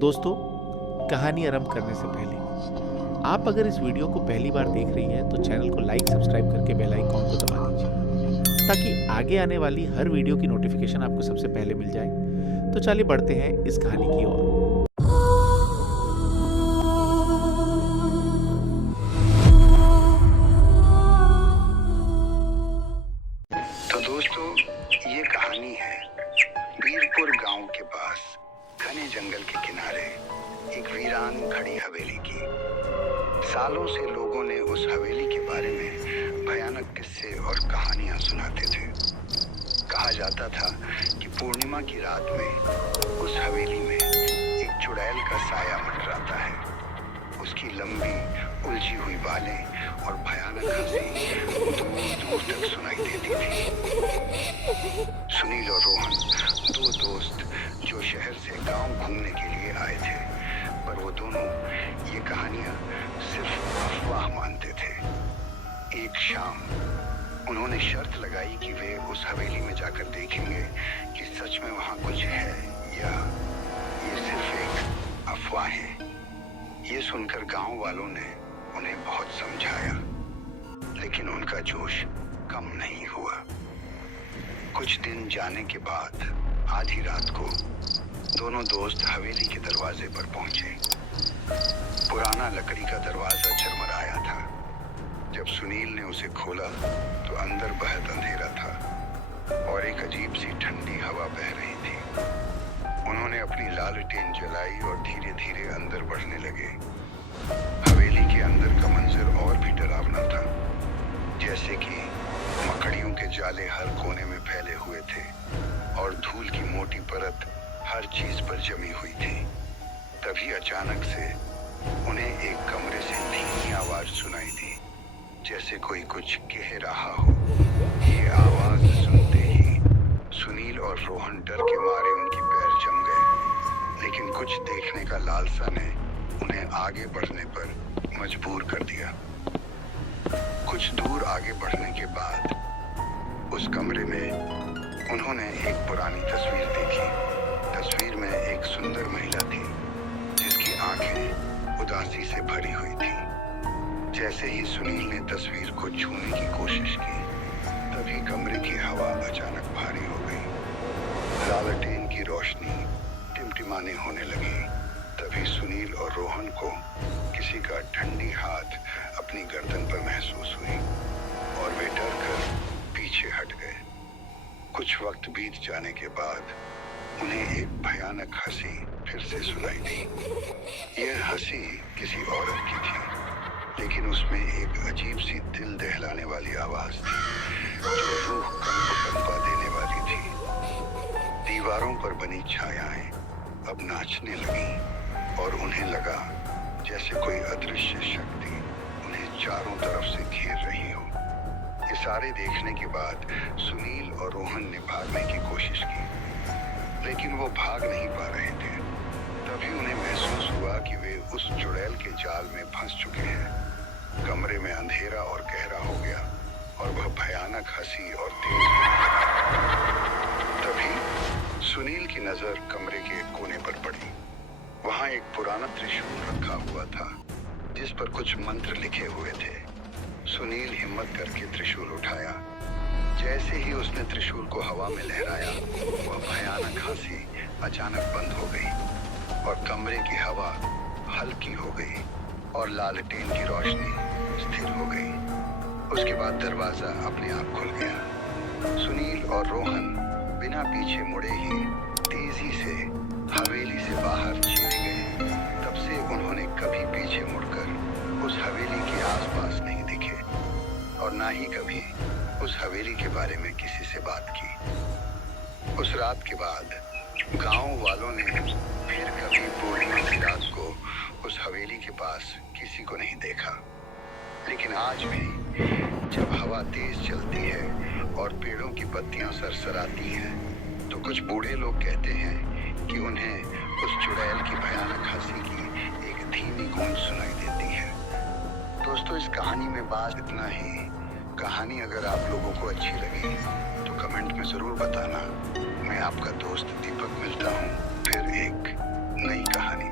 दोस्तों, कहानी आरंभ करने से पहले आप अगर इस वीडियो को पहली बार देख रही हैं तो चैनल को लाइक सब्सक्राइब करके बेल आइकॉन को दबा दीजिए ताकि आगे आने वाली हर वीडियो की नोटिफिकेशन आपको सबसे पहले मिल जाए। तो चलिए बढ़ते हैं इस कहानी की ओर। तो दोस्तों, ये कहानी है वीरपुर गांव के पास घने जंगल के किनारे एक वीरान खड़ी हवेली की। सालों से लोगों ने उस हवेली के बारे में भयानक किस्से और कहानियां सुनाते थे। कहा जाता था कि पूर्णिमा की रात में उस हवेली में एक चुड़ैल का साया मंडराता है। उसकी लंबी उलझी हुई बालें और भयानक हंसी दूर दूर तक सुनाई देती थी। सुनील और रोहन, दो दोस्त जो शहर से गांव घूमने के लिए आए थे, पर वो दोनों ये कहानियां सिर्फ अफवाह मानते थे। एक शाम उन्होंने शर्त लगाई कि वे उस हवेली में जाकर देखेंगे कि सच में वहां कुछ है या ये सिर्फ एक अफवाह है। ये सुनकर गांव वालों ने उन्हें बहुत समझाया, लेकिन उनका जोश कम नहीं हुआ। कुछ दिन जाने के बाद आधी रात को दोनों दोस्त हवेली के दरवाजे पर पहुंचे। पुराना लकड़ी का दरवाजा झरमराया था। जब सुनील ने उसे खोला तो अंदर बहुत अंधेरा था और एक अजीब सी ठंडी हवा बह रही थी। उन्होंने अपनी लालटेन जलाई और धीरे धीरे अंदर बढ़ने लगे। हवेली के अंदर का मंजर और भी डरावना था, जैसे कि मकड़ियों के जाले हर कोने में फैले हुए थे और धूल की मोटी परत हर चीज पर जमी हुई थी। तभी अचानक से उन्हें एक कमरे से धीमी आवाज सुनाई दी, जैसे कोई कुछ कह रहा हो। ये आवाज सुनते ही सुनील और रोहन डर के मारे उनकी पैर जम गए, लेकिन कुछ देखने का लालसा ने उन्हें आगे बढ़ने पर मजबूर कर दिया। कुछ दूर आगे बढ़ने के बाद उस कमरे में उन्होंने एक पुरानी तस्वीर देखी। तस्वीर में एक सुंदर महिला थी जिसकी आंखें उदासी से भरी हुई थी। जैसे ही सुनील ने तस्वीर को छूने की कोशिश की, तभी कमरे की हवा अचानक भारी हो गई। लालटेन की रोशनी टिमटिमाने होने लगी। तभी सुनील और रोहन को किसी का ठंडी हाथ अपनी गर्दन पर महसूस हुई और वे डर कर पीछे हट गए। कुछ वक्त बीत जाने के बाद उन्हें एक भयानक हंसी फिर से सुनाई दी। यह हंसी किसी औरत की थी, लेकिन उसमें एक अजीब सी दिल दहलाने वाली आवाज थी जो रूह कंपा देने वाली थी। दीवारों पर बनी छायाएं अब नाचने लगीं और उन्हें लगा जैसे कोई अदृश्य शक्ति उन्हें चारों तरफ से घेर रही हो। ये सारे देखने के बाद सुनील और रोहन ने भागने की कोशिश की, लेकिन वो भाग नहीं पा रहे थे। तभी उन्हें महसूस हुआ कि वे उस चुड़ैल के जाल में फंस चुके हैं। कमरे में अंधेरा और गहरा हो गया और वह भयानक हंसी और तेज तभी सुनील की नजर कमरे के एक कोने पर पड़ी। वहां एक पुराना त्रिशूल रखा हुआ था जिस पर कुछ मंत्र लिखे हुए थे। सुनील हिम्मत करके त्रिशूल उठाया। जैसे ही उसने त्रिशूल को हवा में लहराया, वह भयानक हंसी अचानक बंद हो गई और कमरे की हवा हल्की हो गई और लालटेन की रोशनी स्थिर हो गई। उसके बाद दरवाजा अपने आप खुल गया। सुनील और रोहन बिना पीछे मुड़े ही तेजी से हवेली से बाहर चले गए। तब से उन्होंने कभी पीछे मुड़कर उस हवेली के आसपास नहीं दिखे और ना ही कभी उस हवेली के बारे में किसी से बात की। उस रात के बाद गांव वालों ने फिर कभी पूर्णिमा की रात को उस हवेली के पास किसी को नहीं देखा। लेकिन आज भी जब हवा तेज चलती है और पेड़ों की पत्तियां सरसराती हैं, तो कुछ बूढ़े लोग कहते हैं कि उन्हें उस चुड़ैल की भयानक हंसी की एक धीमी गूंज सुनाई देती है। दोस्तों, इस कहानी में बात इतना ही। कहानी अगर आप लोगों को अच्छी लगी तो कमेंट में ज़रूर बताना। मैं आपका दोस्त दीपक मिलता हूँ फिर एक नई कहानी।